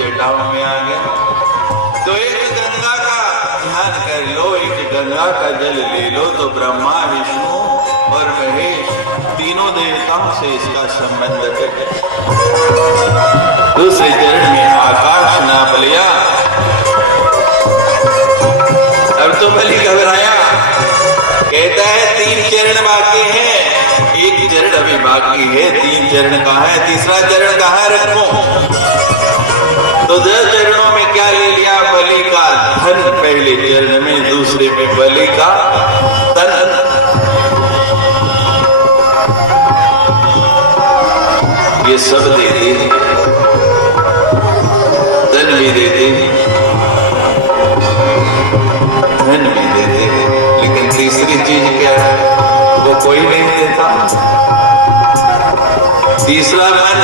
जटाओं में आ गया। तो एक गंगा का ध्यान कर लो, एक गंगा का जल ले लो, तो ब्रह्मा विष्णु और महेश तीनों देवताओं से इसका संबंध है। दूसरे चरण में आकाश नाप लिया। अब तो बलि घबराया, कहता है 3 चरण बाकी हैं, 1 चरण अभी बाकी है, 3 चरण कहाँ है, तीसरा चरण कहाँ रखूं? तो 10 चरणों में क्या ले लिया? बलि का धन पहले चरण में, दूसरे में बलि का तन। ये सब दे दे, धन भी दे दे, धन भी दे दे, लेकिन तीसरी चीज क्या है? वो कोई नहीं देता। तीसरा मन।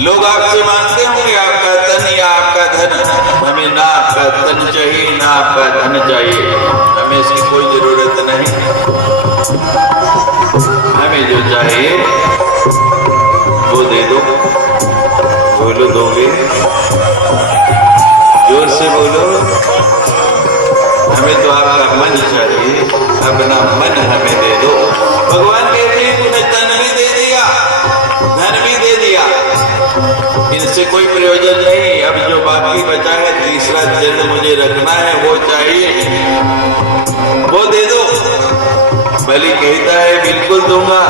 लोग आपसे मांगते होंगे आपका तन या आपका धन, हमें ना आपका तन चाहिए ना आपका धन चाहिए, हमें इसकी कोई जरूरत नहीं। हमें जो चाहिए वो दे दो। बोलो दोगे? जोर से बोलो। हमें तो आपका मन चाहिए, अपना मन हमें दे दो। भगवान कहते हैं तूने तन भी दे दिया, धन भी दे दिया, इनसे कोई प्रयोजन नहीं। अब जो बाकी बचा है, तीसरा चरण मुझे रखना है, वो चाहिए, वो दे दो। बलि कहता है बिल्कुल दूंगा।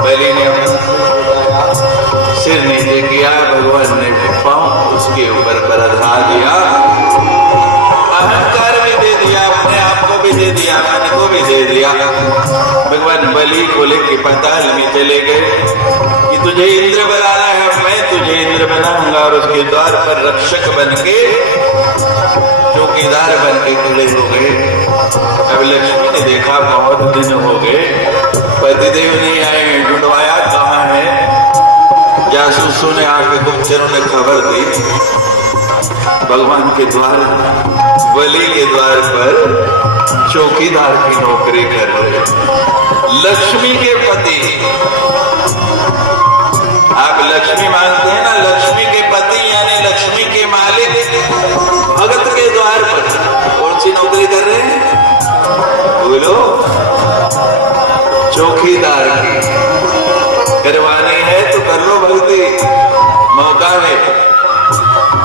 बलि ने सिर नीचे किया, भगवान ने पांव उसके ऊपर बरधा दिया, अहंकार भी दे दिया, अपने आप को भी दे दिया, मन को भी दे दिया। भगवान बलि को लेके पाताल में चले गए कि तुझे इंद्र बनाना है, मैं तुझे इंद्र बनाऊंगा, और उसके द्वार पर रक्षक बन के, चौकीदार बन के खड़े हो गए। अब लक्ष्मी ने देखा बहुत दिन हो गए, पतिदेव नहीं आए, ढूंढवाया कहाँ है। जासूसों ने आके गुप्तचरों ने खबर दी, भगवान के द्वार, बलि के द्वार पर चौकीदार की नौकरी कर रहे लक्ष्मी के पति। आप लक्ष्मी मानते हैं ना, लक्ष्मी के पति यानी लक्ष्मी के मालिक भगत के द्वार पर कौन सी नौकरी कर रहे हैं? बोलो। चौकीदार की करवानी है तो कर लो भक्ति, मौका है।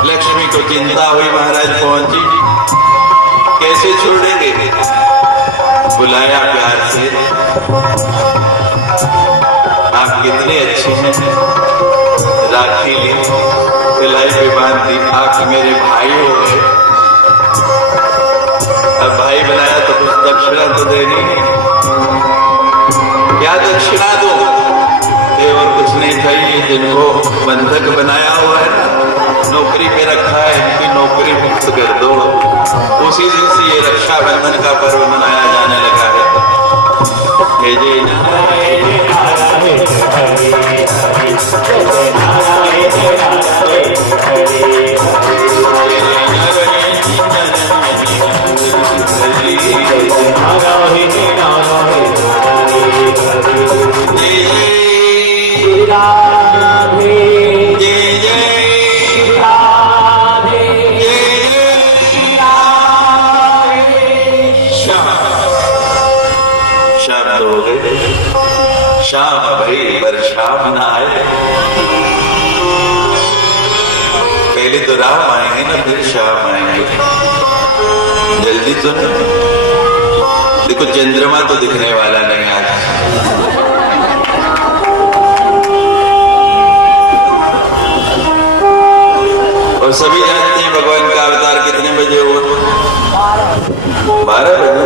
लक्ष्मी को चिंता हुई, महाराज पहुंची, कैसे छोड़ेंगे? बुलाया प्यार से, आप कितने अच्छे हैं, राखी ली, कलाई पे बांध दी, आप मेरे भाई हो गए। अब भाई बनाया तो कुछ दक्षिणा तो देनी है, क्या दक्षिणा दो? और कुछ नहीं चाहिए, जिनको बंधक बनाया हुआ है ना, नौकरी पे रखा है, इनकी नौकरी मुक्त कर दो। उसी दिन से ये रक्षाबंधन का पर्व मनाया जाने लगा है। शाम भई पर शाम ना आए। पहले तो राम आएंगे ना, फिर शाम आएंगे, जल्दी तो नहीं। देखो चंद्रमा तो दिखने वाला नहीं आज। और सभी जानते हैं भगवान का अवतार कितने बजे हुआ? 12 बजे।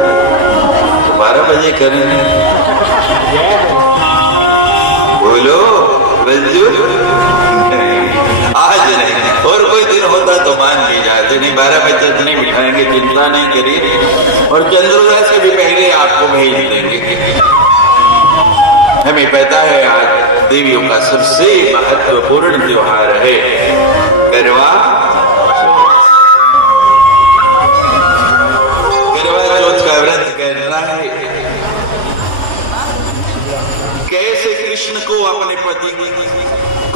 12 बजे करें, बोलो रज्जू आज नहीं, और कोई दिन होता तो मान भी जाते, नहीं 12 बजे तक नहीं बिठाएंगे, चिंता नहीं करिए। और चंद्रोदय से भी पहले आपको भेज देंगे। हमें पता है आज देवियों का सबसे महत्वपूर्ण त्योहार है करवा चौथ का व्रत करना है। कैसे कृष्ण को अपने पति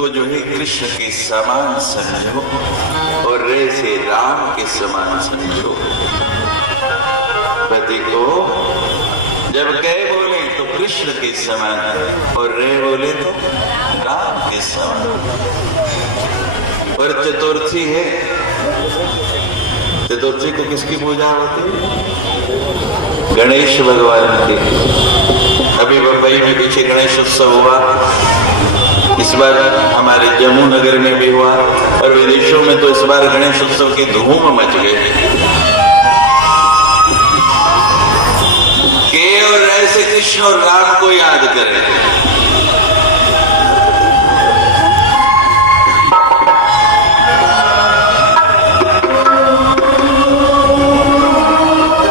को जो है कृष्ण के समान समझो और रे से राम के समान समझो। पति को जब कह बोले तो कृष्ण के समान और रे बोले तो राम के समान। और चतुर्थी है, चतुर्थी को किसकी पूजा होती है? गणेश भगवान की। अभी मुंबई में पीछे गणेश उत्सव हुआ, इस बार हमारे जम्मू नगर में भी हुआ और विदेशों में तो इस बार गणेश उत्सव की धूम मच गई। के और ऐसे कृष्ण और राम को याद करें।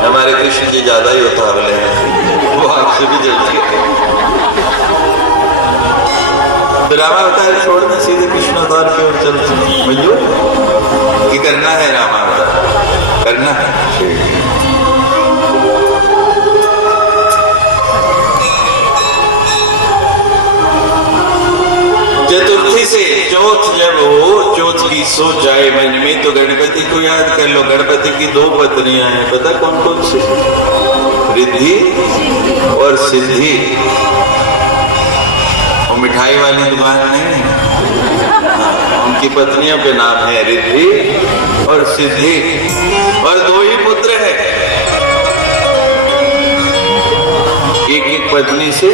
हमारे कृष्ण जी ज्यादा ही होता बोले, वो आपसे भी जल्दी है। तो रामावतार छोड़ना सीधे कृष्ण अवतार की ओर चलते बुझो कि करना है, रामावतार करना है। चतुर्थी से चौथ जब हो, चौथ की सो जाए मन में, तो गणपति को याद कर लो। गणपति की दो पत्नियां हैं, पता कौन कौन सी? रिद्धि और सिद्धि। वो मिठाई वाली दुकान नहीं, उनकी पत्नियों के नाम है रिद्धि और सिद्धि, और दो ही पुत्र है। एक एक पत्नी से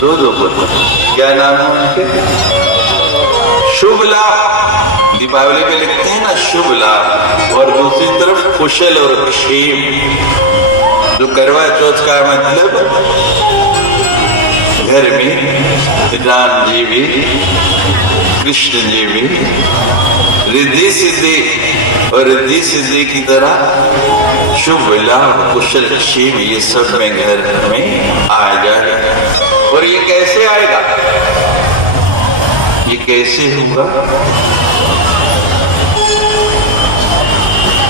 दो दो पुत्र। क्या नाम है उनके? शुभ लाभ, दीपावली पे लिखते हैं ना शुभ लाभ, और दूसरी तरफ कुशल और क्षेम। जो करवा चौथ का मतलब घर में राम जी भी कृष्ण जी भी रिद्धि सिद्धि, और रिद्धि सिद्धि की तरह शुभ लाभ कुशल क्षेम ये सब में घर में आ जाए। और ये कैसे आएगा, ये कैसे होगा?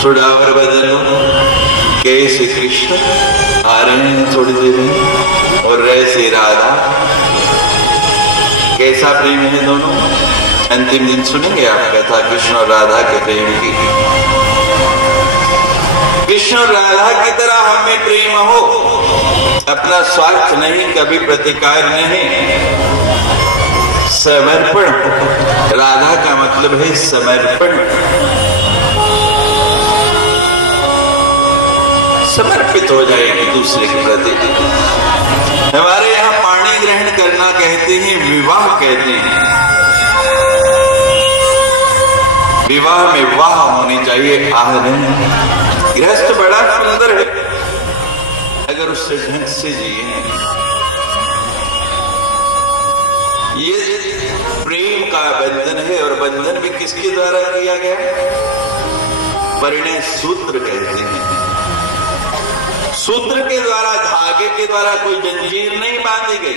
थोड़ा और बदलो। कैसे कृष्ण आ रहे हैं थोड़ी देर में, और वैसे राधा। कैसा प्रेम है दोनों? अंतिम दिन सुनेंगे आप कथा कृष्ण और राधा के प्रेम की। कृष्ण और राधा की तरह हमें प्रेम हो, अपना स्वार्थ नहीं, कभी प्रतिकार नहीं, समर्पण। राधा का मतलब है समर्पण, समर्पित हो जाएगी दूसरे के प्रति। हमारे यहाँ पाणी ग्रहण करना कहते हैं, विवाह कहते हैं। विवाह में वाह होनी चाहिए, आह नहीं। गृहस्थ बड़ा सुंदर है अगर उससे ढंग से जिए। ये प्रेम का बंधन है, और बंधन भी किसके द्वारा किया गया? परिणय सूत्र कहते हैं। सूत्र के द्वारा, धागे के द्वारा कोई जंजीर नहीं बांधी गई।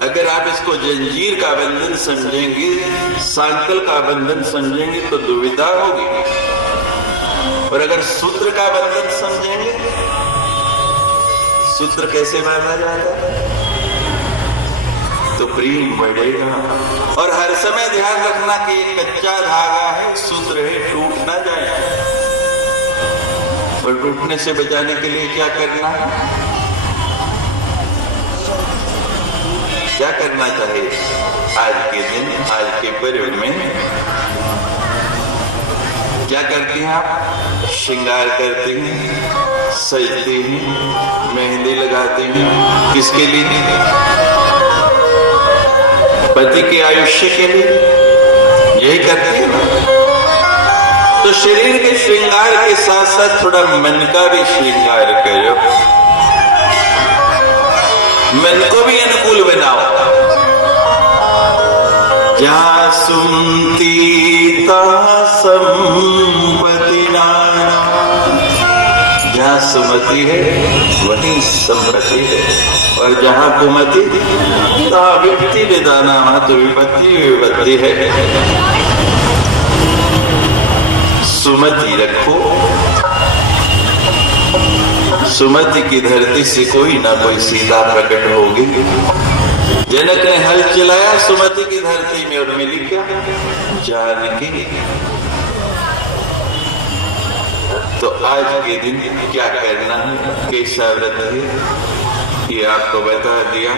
अगर आप इसको जंजीर का बंधन समझेंगे, सांकल का बंधन समझेंगे तो दुविधा होगी, और अगर सूत्र का बंधन समझेंगे, सूत्र कैसे बांधा जाएगा, तो प्रेम बढ़ेगा। और हर समय ध्यान रखना कि ये कच्चा धागा है, सूत्र है, टूट ना जाए। और टूटने से बचाने के लिए क्या करना है? क्या करना चाहिए? आज के दिन, आज के पर्व में क्या करती हैं आप? श्रृंगार करती हैं, सजती हैं, मेहंदी लगाती हैं। किसके लिए? पति के आयुष्य के लिए। यही करती है ना। तो शरीर के श्रृंगार के साथ साथ थोड़ा मन का भी श्रृंगार करो, मन को भी अनुकूल बनाओ। जहाँ सुमती तहाँ संपत्ति नाना, जहाँ सुमति है वहीं संपत्ति है, और जहाँ कुमति तहाँ विपत्ति विदाना, वहाँ तो विपत्ति विपत्ति है। सुमति रखो, सुमति की धरती से कोई ना कोई सीता प्रकट होगी। जनक ने हल चलाया सुमति की धरती में और मिली क्या? जानकी। तो आज के दिन क्या करना है, कैसा व्रत है, ये आपको बता दिया।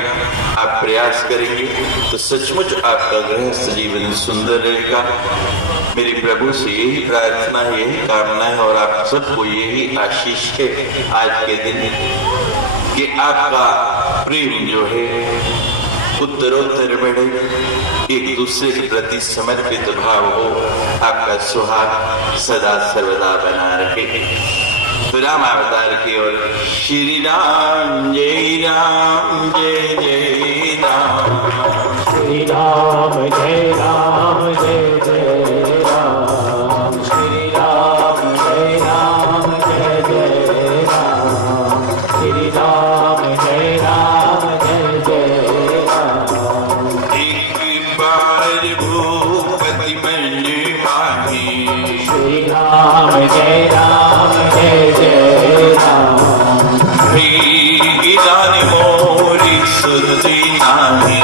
आप प्रयास करेंगे तो सचमुच आपका गृहस्थ जीवन सुंदर रहेगा। मेरी प्रभु से यही प्रार्थना, यही कामना है और आप सबको यही आशीष है आज के दिन कि आपका प्रेम जो है उत्तरोत्तर बढ़े, एक दूसरे के प्रति समर्पित भाव हो, आपका सुहाग सदा सर्वदा बना रहे। तो राम अवतार की ओर श्री राम जय राम जय जय राम, श्री राम जय राम जय जय राम, श्री राम जय राम जय जय राम, श्री राम जय राम जय जय राम। एक बार भूपति मन माही, श्री राम जय राम जय जय राम, ज्ञान मोरी सुधि नाही,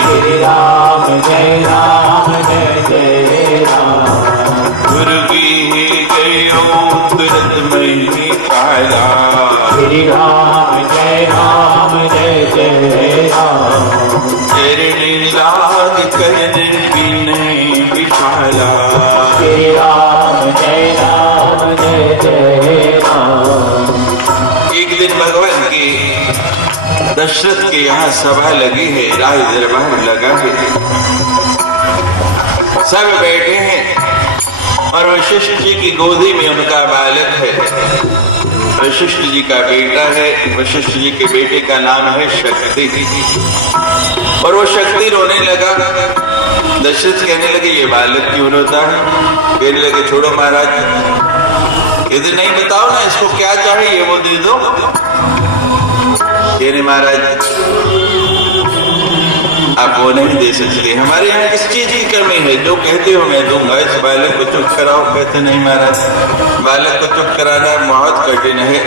श्री राम जय राम जय जय राम, गुरु की गयो तुरंत में पाया, श्री राम जय राम जय जय राम, चरण लाग कर बिन बिछाया, श्री राम जय राम जय जय राम। एक दिन भगवान की दशरथ के यहाँ सभा लगी है, राज दरबार लगा है, सब बैठे हैं और वशिष्ठ जी की गोदी में उनका बालक है। वशिष्ठ जी का बेटा है, वशिष्ठ जी के बेटे का नाम है शक्ति। और वो शक्ति रोने लगा। दशरथ कहने लगे ये बालक क्यों रोता है? कहने लगे छोड़ो महाराज, यदि नहीं बताओ ना इसको क्या चाहिए वो दे दो। कहने महाराज आप वो नहीं दे सकते, हमारे यहाँ किस चीज की कमी है, जो कहते हो मैं दूंगा। इस बालक को चुप कराओ। कहते नहीं महाराज, बालक को चुप कराना बहुत कठिन है।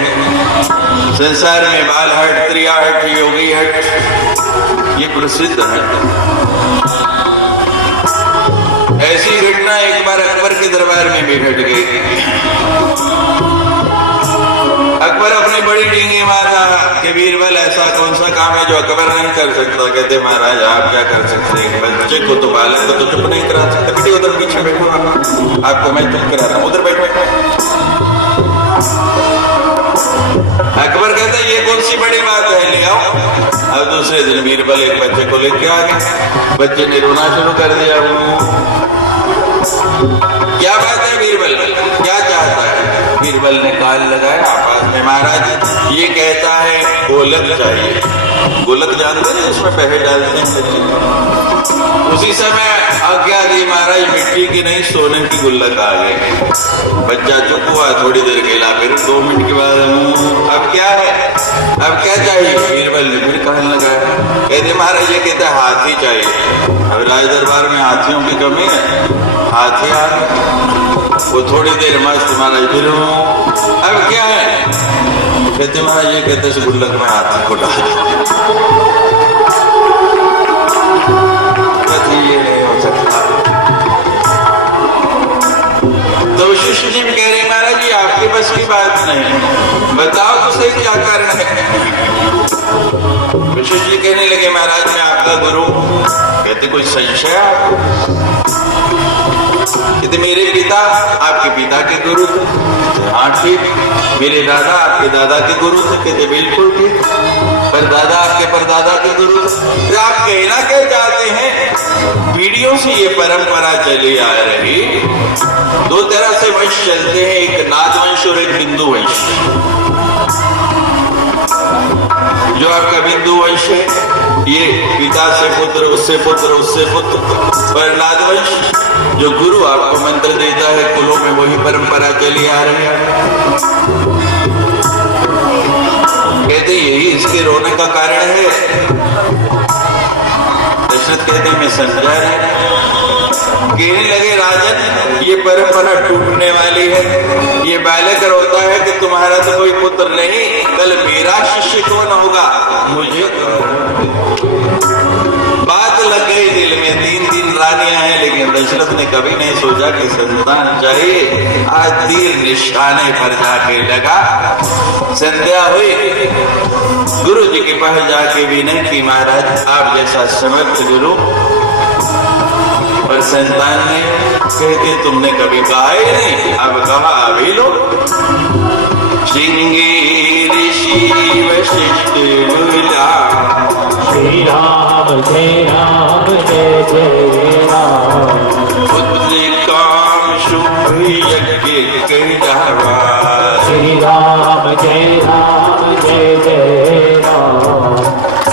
संसार में बाल हट, त्रिया हट, योगी हट ये प्रसिद्ध है। ऐसी घटना एक बार अकबर के दरबार में भी घट गई। अकबर अपनी बड़ी डींगी मारा कि बीरबल ऐसा कौन सा काम है जो अकबर नहीं कर सकता। कहते महाराज आप क्या कर सकते हैं, बच्चे को तो बालक को तो चुप नहीं करा सकते। बेटे उधर पीछे बैठो, आपको मैं चुप करा रहा हूं, उधर बैठो। अकबर कहता है ये कौन सी बड़ी बात है, ले आओ। अब दूसरे दिन बीरबल एक बच्चे को लेके आ गए। बच्चे ने रोना शुरू कर दिया। क्या बात है बीरबल, क्या चाहता है? बीरबल ने कान लगाया आपस में, महाराज ये कहता है गोलक चाहिए। गोलक जानते हैं, उसमें पैसे डालते हैं। उसी समय आज्ञा दी महाराज, मिट्टी की नहीं सोने की गुल्लक आ गई। बच्चा चुप हुआ, थोड़ी देर खेला, फिर 2 मिनट के बाद अब क्या है, अब क्या चाहिए? बीरबल ने फिर कान लगाया। कहते महाराज ये कहता है हाथी चाहिए। अब राज दरबार में हाथियों की कमी है, हाथी आ गए। वो थोड़ी देर मस्त महाराज फिर अब क्या है? कहते महाराज ये कहते इस गुल्लक में हाथी को डाल। ये नहीं हो सकता। तो वशिष्ठ जी कह रहे महाराज ये आपके बस की बात नहीं, बताओ तो सही क्या कारण है। वशिष्ठ जी कहने लगे महाराज मैं आपका गुरु। कहते कोई संशय आपको? कहते मेरे पिता आपके पिता के गुरु थे। हाँ ठीक। मेरे दादा आपके दादा के गुरु थे। कहते बिल्कुल ठीक। परदादा आपके परदादा के गुरु थे। आप कहना क्या चाहते हैं, पीढ़ियों से ये परंपरा चली आ रही। 2 तरह से वंश चलते हैं, एक नाद वंश और एक बिंदु वंश। जो आपका बिंदु वंश है ये पिता से पुत्र, उससे पुत्र, उससे पुत्र। और नाद वंश जो गुरु आपको मंत्र देता है, कुलों में वही परंपरा चली आ रही है। कहते यही इसके रोने का कारण है। दशरथ कहते मैं समझा नहीं। कहने लगे राजन ये परंपरा टूटने वाली है। ये बालक रोता है कि तुम्हारा तो कोई पुत्र नहीं, कल मेरा शिष्य कौन होगा, मुझे रानियां हैं, लेकिन दशरथ ने कभी नहीं सोचा कि संतान चाहिए। आज तीर निशाने पर जाके लगा। संध्या हुई, गुरु जी के पास जाके विनय की, महाराज आप जैसा समर्थ गुरु और संतान ने कहते तुमने कभी कहा ही नहीं, अब कहा अभी लो। श्रृंगी ऋषि वशिष्ठ बोला, श्री राम जय राम। पुत्र काम शुभ यज्ञ कहलावा, श्री राम जय राम।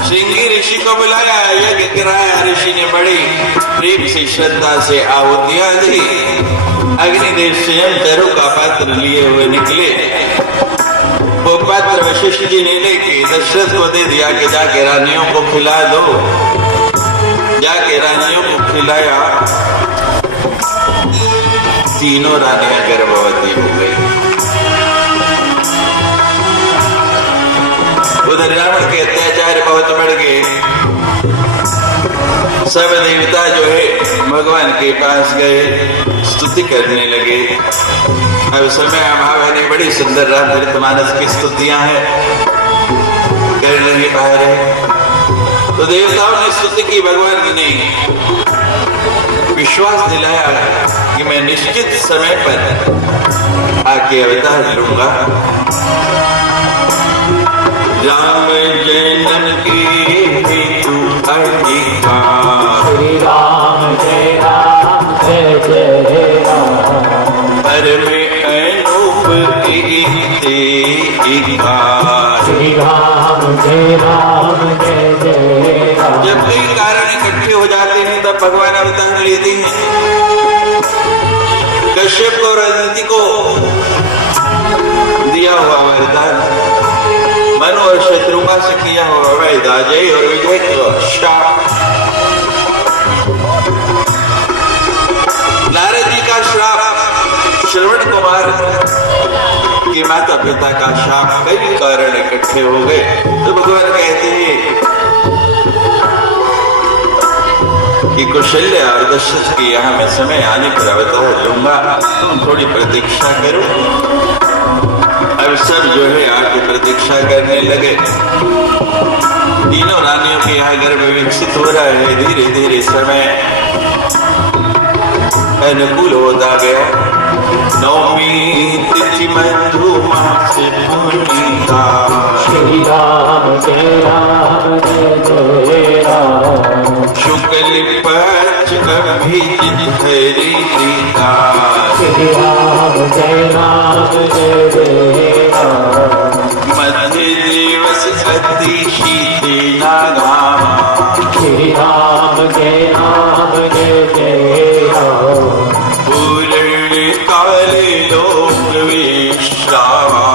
श्रृंगी ऋषि को बुलाया, यज्ञ कराया। ऋषि ने बड़ी प्रेम से श्रद्धा से आहुतियां दी। अग्निदेव स्वयं तरु का पात्र लिए हुए निकले। वो पात्र वशिष्ठ जी ने लेके दशरथ को दे दिया कि जाके रानियों को खिला दो। जाके रानियों को खिलाया। तीनों रानियां गर्भवती हो गई। उधर रावण के अत्याचार बहुत बढ़ गए। सब देवता जो है भगवान के पास गए, स्तुति करने लगे। अब समय अभाव है, बड़ी सुंदर रामचरितमानस की स्तुतियां हैं, कर नहीं पा रहे। तो देवताओं ने स्तुति की, भगवान ने विश्वास दिलाया कि मैं निश्चित समय पर आके अवतार लूंगा। राम जन्म की हेतु अधिकार, श्री राम जय राम। परम अनूप श्री राम जय राम। जब कई कारण इकट्ठे हो जाते हैं तब भगवान अवतार लेते हैं। कश्यप और अदिति को दिया हुआ वरदान, मनु और शत्रुघ्न से किया हुआ वैद, अजय और विजय को शाप, नारद जी का श्राप, श्रवण कुमार के माता पिता का शाप, कई कारण इकट्ठे हो गए। तो भगवान कहते हैं कि कौशल्या और दशरथ की यहाँ मैं समय आने पर अवतार लूंगा, तुम थोड़ी प्रतीक्षा करो। अब सब जो है आके प्रतीक्षा करने लगे। तीनों रानियों के यहाँ गर्भ विकसित हो रहा है। धीरे धीरे समय अनुकूल होता गया। नवमी तिथि मधुमास पूर्णिमा, श्री राम जय राम। शुक्ल पक्ष अभिजित हरिता, श्री राम जय राम। मध्य दिवस अति शीतला घामा, श्री राम जय राम। पूर्ण काले लोक विश्रामा,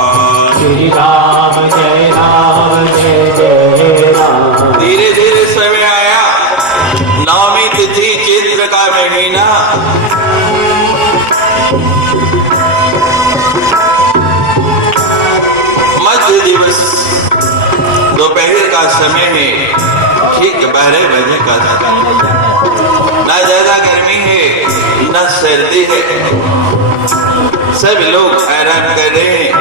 श्री राम जय राम। धीरे धीरे समय आया। नवमी तिथि चैत्र का महीना, मध्य दिवस, दोपहर का समय है, ठीक 12 बजे का समय। ना ज्यादा गर्मी है ना सर्दी है, सब लोग आराम कर रहे हैं।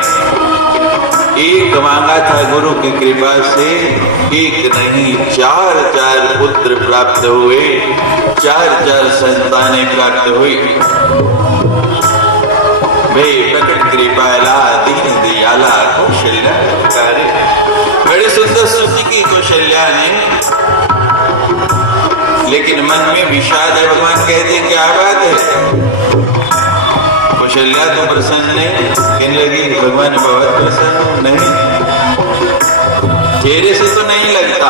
एक मांगा था गुरु की कृपा से, एक नहीं 4 पुत्र प्राप्त हुए, 4 संतानें प्राप्त हुई। वे प्रकट कृपाला दीन दयाला कौशल्या, बड़ी सुंदर स्तुति की कौशल्या ने, लेकिन मन में विषाद है। भगवान कहते हैं क्या बात है, कौशल्या तो प्रसन्न नहीं, कहने लगी भगवान बहुत प्रसन्न नहीं, चेहरे से तो नहीं लगता,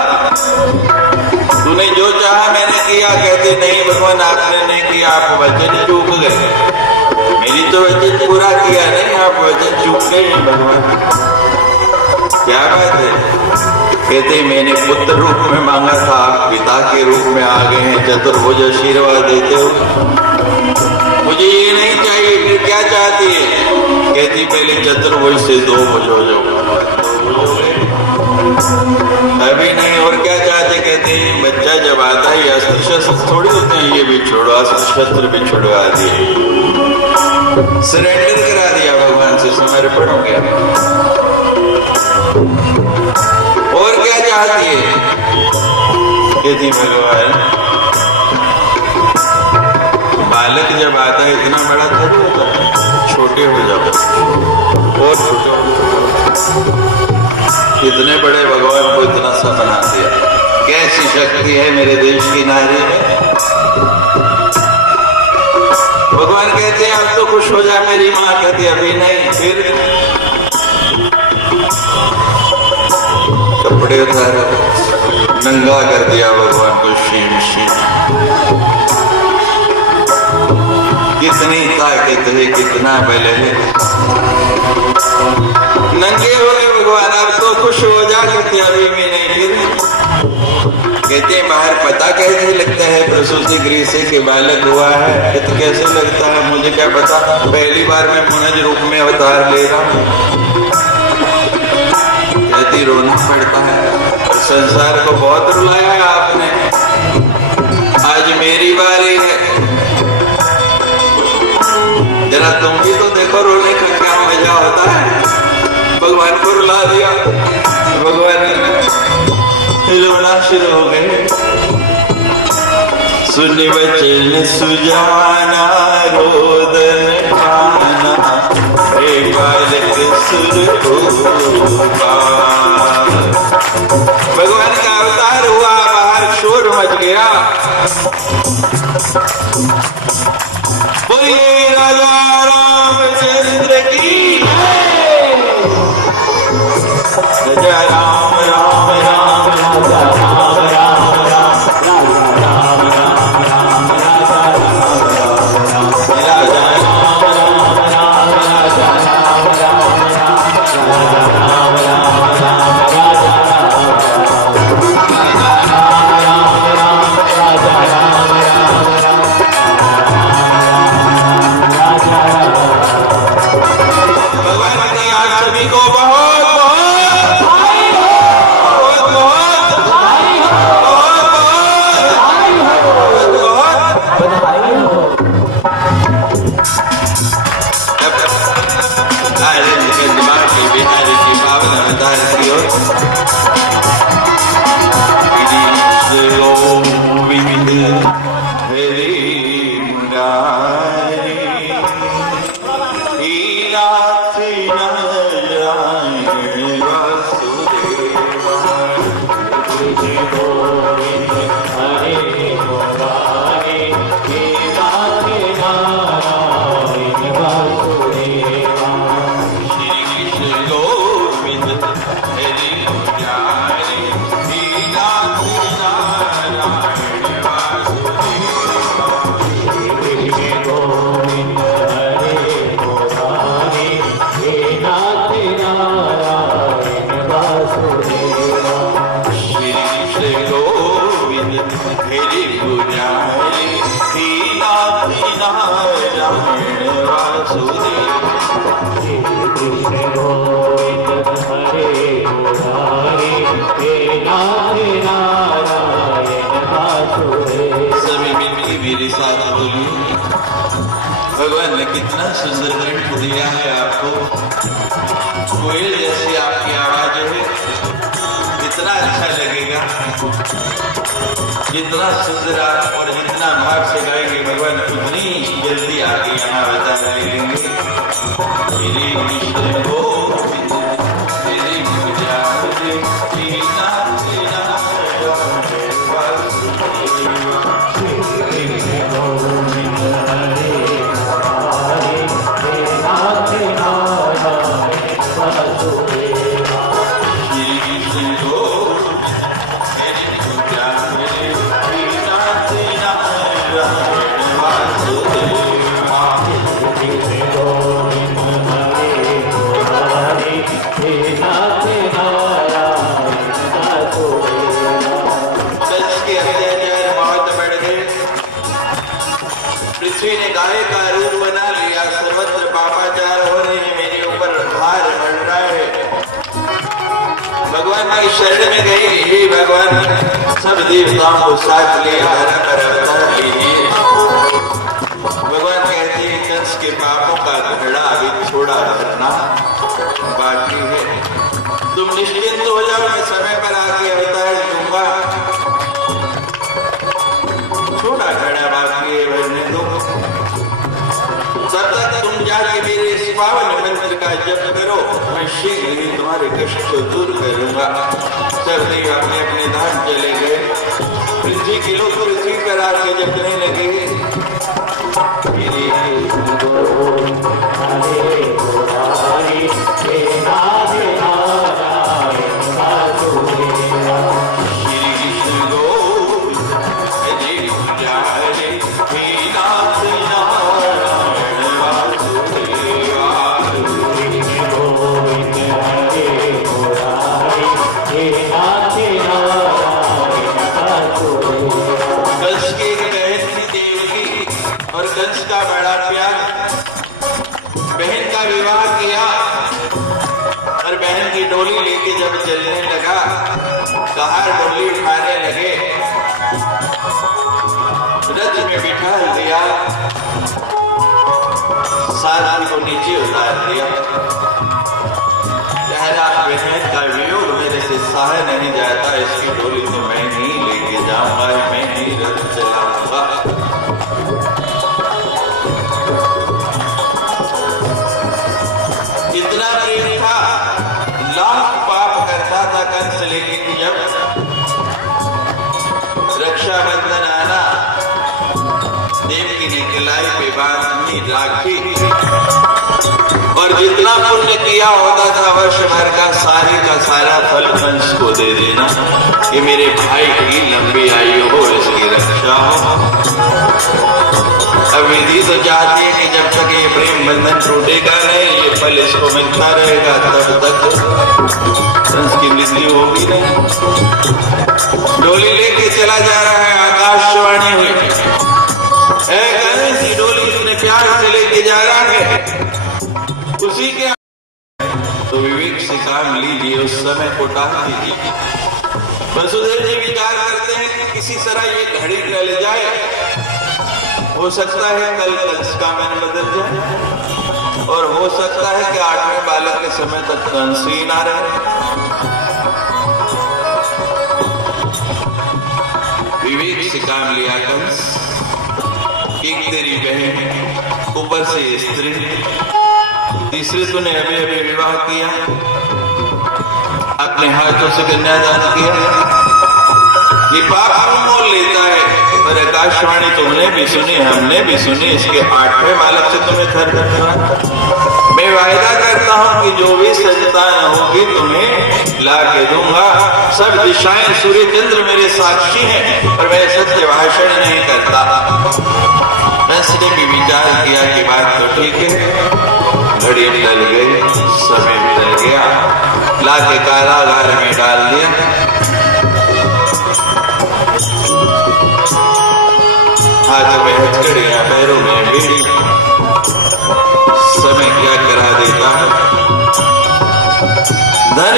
तूने जो चाहा मैंने किया। कहते नहीं भगवान आपने नहीं किया, आप वचन चूक गए। मेरी तो वचन पूरा किया नहीं, आप वचन चूक गए भगवान। क्या बात है? कहते मैंने पुत्र रूप में मांगा था, पिता के रूप में आ गए हैं, चतुर्भुज आशीर्वाद देते हो। मुझे ये नहीं चाहिए, फिर क्या चाहती है? कहती पहले चतुर्भुज से 2 भुज हो जाओ। अभी नहीं। और क्या चाहते? कहते हैं बच्चा जब आता है अस्त्र शस्त्र थोड़ी होते हैं, ये भी छोड़ो, अस्त्र शस्त्र भी छुड़वा दिए, सरेंडर करा दिया भगवान से, समर्पण हो गया। और क्या चाहती है? कहती भगवान बालक जब आता है इतना बड़ा थोड़ी होता है, छोटे हो जाते और छोटे हो जाते। इतने बड़े भगवान को इतना सा बना दिया। कैसी शक्ति है मेरे देश की नारी में। भगवान कहते हैं अब तो खुश हो जा। मेरी माँ कहती अभी नहीं। फिर कपड़े उतारे, नंगा कर दिया भगवान को, शीम शीम। कितनी ताकत है, कितना बल है। नंगे हो गए भगवान, अब तो खुश हो जा। कहते अभी भी नहीं। फिर कहते हैं बाहर पता कैसे लगता है प्रसूति गृह से कि बालक हुआ है? तो कैसे लगता है मुझे क्या पता, पहली बार मैं मुनज रूप में अवतार ले रहा हूं। कहती रोना पड़ता है, संसार को बहुत रुलाया है आपने, आज मेरी बारी है। जरा तुम भी तो देखो रोने का क्या मजा होता है। भगवान को रुला दिया, भगवान रोना शुरू हो गए। सुन बचन सुजाना रोदन खाना, एक बालक सुर भगवान का अवतार हुआ। बाहर शोर मच गया। बोलिए राजा रामचंद्र की जय। राम राम राम राजा राम राम राम राम राम राम राजा राम राम राजा राम राम राम राजा राम राम राम राजा राम राम राम राजा मेरे साथ बोलिए, भगवान ने कितना सुंदर कंठ दिया है आपको। कोयल जैसी आपकी आवाज है, कितना अच्छा लगेगा। जितना सुंदर आप और जितना भाव से गाएंगे भगवान उतनी जल्दी आगे यहाँ बता लेंगे। मेरी कृष्ण गोविंद मेरी पूजा भगवान की शरण में गई, हे भगवान सब देवताओं को साथ ले अवतार लीजिए। भगवान कहते हैं कंस के पापों का घड़ा अभी थोड़ा भरना बाकी है, तुम निश्चिंत हो जाओ, मैं समय पर आके अवतार दूंगा। थोड़ा घड़ा बाकी है भरने दो, तब तक तुम जाके मेरे इस पावन मंत्र का जप करो, मैं शीघ्र ही तुम्हारे कष्ट को दूर करूंगा। सब देव अपने अपने धाम चले गए। पृथ्वी के लोग पृथ्वी पर आके जपने लगे, डोली लेके जब चलने लगा, कहार डोली उठाने लगे, रथ में बिठा दिया, सारथी को नीचे उतार दिया। कहला बहन का वियोग मेरे से सह नहीं जाता, इसकी डोली तो मैं ही लेके जाऊंगा, मैं ही रथ चलाऊंगा। कितना प्रेम था, लाख पाप करता था कंस, लेकिन जब रक्षाबंधन आना, देवकी ने कलाई पे बांधी राखी, और जितना पुण्य किया होता था वर्ष भर का सारा फल कंस को दे देना कि मेरे भाई की लंबी आयु हो, इसकी रक्षा हो। अब विधि तो चाहती है कि जब तक ये प्रेम बंधन टूटेगा नहीं, ये फल इसको मिलता रहेगा, तब तक कंस की मृत्यु होगी नहीं। डोली लेके चला जा रहा है, आकाशवाणी हुई, कंस की डोली इतने प्यार से लेके जा रहा है, उसी के तो विवेक से काम लीजिए, उस समय को टाल दीजिए। वसुदेव जी विचार करते हैं कि किसी तरह ये घड़ी टल जाए, हो सकता है कल कंस का मन बदल जाए, और हो सकता है कि 8वें बालक के समय तक कंस ही ना रहे। विवेक से काम लिया कंस, एक तेरी बहन, ऊपर से स्त्री, तीसरे तूने अभी अभी विवाह किया, अपने हाथों से कन्यादान किया, ये पाप कौन मोल लेता है? पर आकाशवाणी तुमने भी सुनी, हमने भी सुनी, इसके 8वें बालक से तुम्हें घर करना। मैं वायदा करता हूं कि जो भी संतान होगी तुम्हें ला के दूंगा। सब दिशाएं सूर्य चंद्र मेरे साक्षी हैं, और मैं सत्य भाषण नहीं करता। ने भी विचार किया कि बात तो ठीक है, घड़ी टल गई, समय बदल गया, लाके कारागार में डाल दिया। हाथ में हथकड़ियां, पैरों में बेड़ी, समय क्या करा देता है। धन